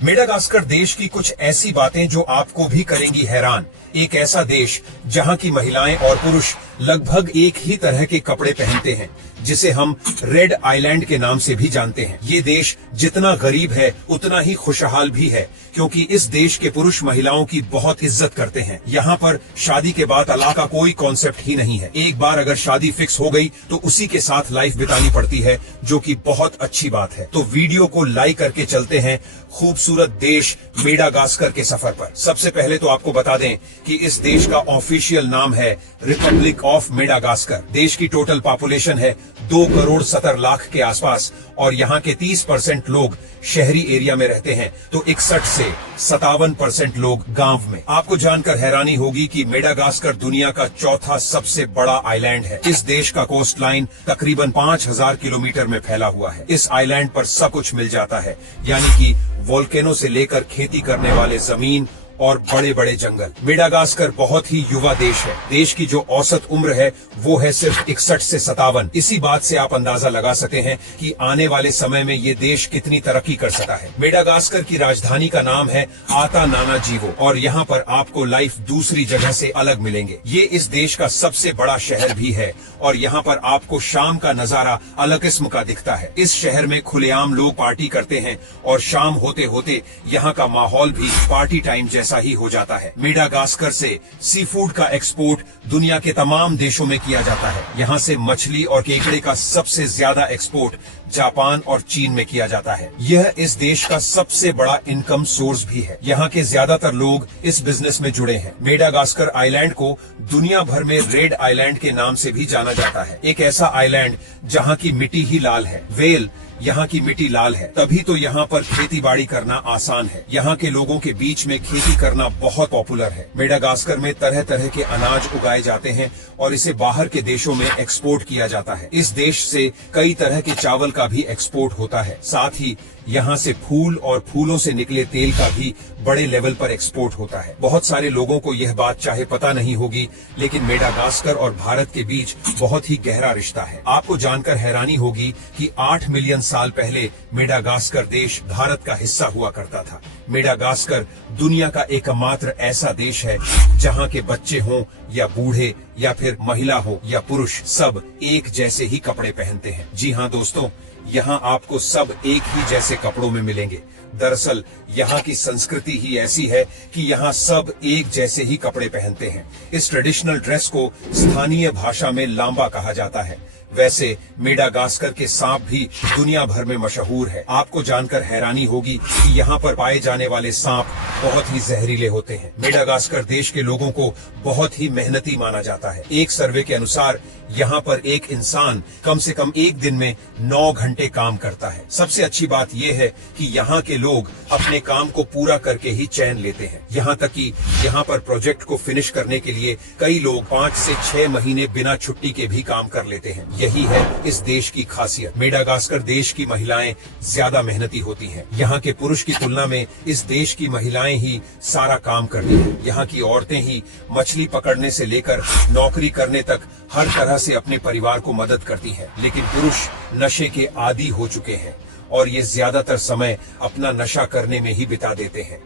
Madagascar देश की कुछ ऐसी बातें जो आपको भी करेंगी हैरान। एक ऐसा देश जहां की महिलाएं और पुरुष लगभग एक ही तरह के कपड़े पहनते हैं, जिसे हम रेड आइलैंड के नाम से भी जानते हैं। ये देश जितना गरीब है उतना ही खुशहाल भी है, क्योंकि इस देश के पुरुष महिलाओं की बहुत इज्जत करते हैं। यहाँ पर शादी के बाद तलाक का कोई कॉन्सेप्ट ही नहीं है। एक बार अगर शादी फिक्स हो गई तो उसी के साथ लाइफ बितानी पड़ती है, जो कि बहुत अच्छी बात है। तो वीडियो को लाइक करके चलते हैं खूबसूरत देश मेडागास्कर के सफर पर। सबसे पहले तो आपको बता दें कि इस देश का ऑफिशियल नाम है रिपब्लिक ऑफ मेडागास्कर। देश की टोटल पॉपुलेशन है 2,70,00,000 के आसपास और यहाँ के 30% लोग शहरी एरिया में रहते हैं, तो 61 से 57% लोग गांव में। आपको जानकर हैरानी होगी कि मेडागास्कर दुनिया का चौथा सबसे बड़ा आइलैंड है। इस देश का कोस्ट लाइन तकरीबन 5,000 किलोमीटर में फैला हुआ है। इस आइलैंड पर सब कुछ मिल जाता है, यानी कि वोल्केनो से लेकर खेती करने वाले जमीन और बड़े बड़े जंगल। मेडागास्कर बहुत ही युवा देश है। देश की जो औसत उम्र है वो है सिर्फ 61 से 57। इसी बात से आप अंदाजा लगा सकते हैं कि आने वाले समय में ये देश कितनी तरक्की कर सकता है। मेडागास्कर की राजधानी का नाम है आतानानाजीवो और यहाँ पर आपको लाइफ दूसरी जगह से अलग मिलेंगे। ये इस देश का सबसे बड़ा शहर भी है और यहाँ पर आपको शाम का नजारा अलग किस्म का दिखता है। इस शहर में खुलेआम लोग पार्टी करते हैं और शाम होते होते यहाँ का माहौल भी पार्टी टाइम जैसा ही हो जाता है। मेडागास्कर से सी फूड का एक्सपोर्ट दुनिया के तमाम देशों में किया जाता है। यहाँ से मछली और केकड़े का सबसे ज्यादा एक्सपोर्ट जापान और चीन में किया जाता है। यह इस देश का सबसे बड़ा इनकम सोर्स भी है। यहाँ के ज्यादातर लोग इस बिजनेस में जुड़े हैं। मेडागास्कर आइलैंड को दुनिया भर में रेड आइलैंड के नाम से भी जाना जाता है। एक ऐसा आइलैंड जहाँ की मिट्टी ही लाल है। वेल यहाँ की मिट्टी लाल है, तभी तो यहाँ पर खेती बाड़ी करना आसान है। यहाँ के लोगों के बीच में खेती करना बहुत पॉपुलर है। मेडागास्कर में तरह तरह के अनाज उगाए जाते हैं और इसे बाहर के देशों में एक्सपोर्ट किया जाता है। इस देश से कई तरह के चावल का भी एक्सपोर्ट होता है। साथ ही यहाँ से फूल और फूलों से निकले तेल का भी बड़े लेवल पर एक्सपोर्ट होता है। बहुत सारे लोगों को यह बात चाहे पता नहीं होगी, लेकिन मेडागास्कर और भारत के बीच बहुत ही गहरा रिश्ता है। आपको जानकर हैरानी होगी कि 8 मिलियन साल पहले मेडागास्कर देश भारत का हिस्सा हुआ करता था। मेडागास्कर दुनिया का एकमात्र ऐसा देश है जहाँ के बच्चे हों या बूढ़े या फिर महिला हो या पुरुष, सब एक जैसे ही कपड़े पहनते हैं। जी हाँ दोस्तों, यहाँ आपको सब एक ही जैसे कपड़ों में मिलेंगे। दरअसल यहाँ की संस्कृति ही ऐसी है कि यहाँ सब एक जैसे ही कपड़े पहनते हैं। इस ट्रेडिशनल ड्रेस को स्थानीय भाषा में लांबा कहा जाता है। वैसे मेडागास्कर के सांप भी दुनिया भर में मशहूर है। आपको जानकर हैरानी होगी कि यहाँ पर पाए जाने वाले सांप बहुत ही जहरीले होते हैं। मेडागास्कर देश के लोगों को बहुत ही मेहनती माना जाता है। एक सर्वे के अनुसार यहाँ पर एक इंसान कम से कम एक दिन में 9 घंटे काम करता है। सबसे अच्छी बात यह है कि यहाँ के लोग अपने काम को पूरा करके ही चैन लेते हैं। यहाँ तक कि यहाँ पर प्रोजेक्ट को फिनिश करने के लिए कई लोग 5 से 6 महीने बिना छुट्टी के भी काम कर लेते हैं। यही है इस देश की खासियत। मेडागास्कर देश की महिलाएं ज्यादा मेहनती होती हैं। यहाँ के पुरुष की तुलना में इस देश की महिलाएं ही सारा काम करती हैं। यहाँ की औरतें ही मछली पकड़ने से लेकर नौकरी करने तक हर तरह से अपने परिवार को मदद करती हैं। लेकिन पुरुष नशे के आदी हो चुके हैं और ये ज्यादातर समय अपना नशा करने में ही बिता देते हैं।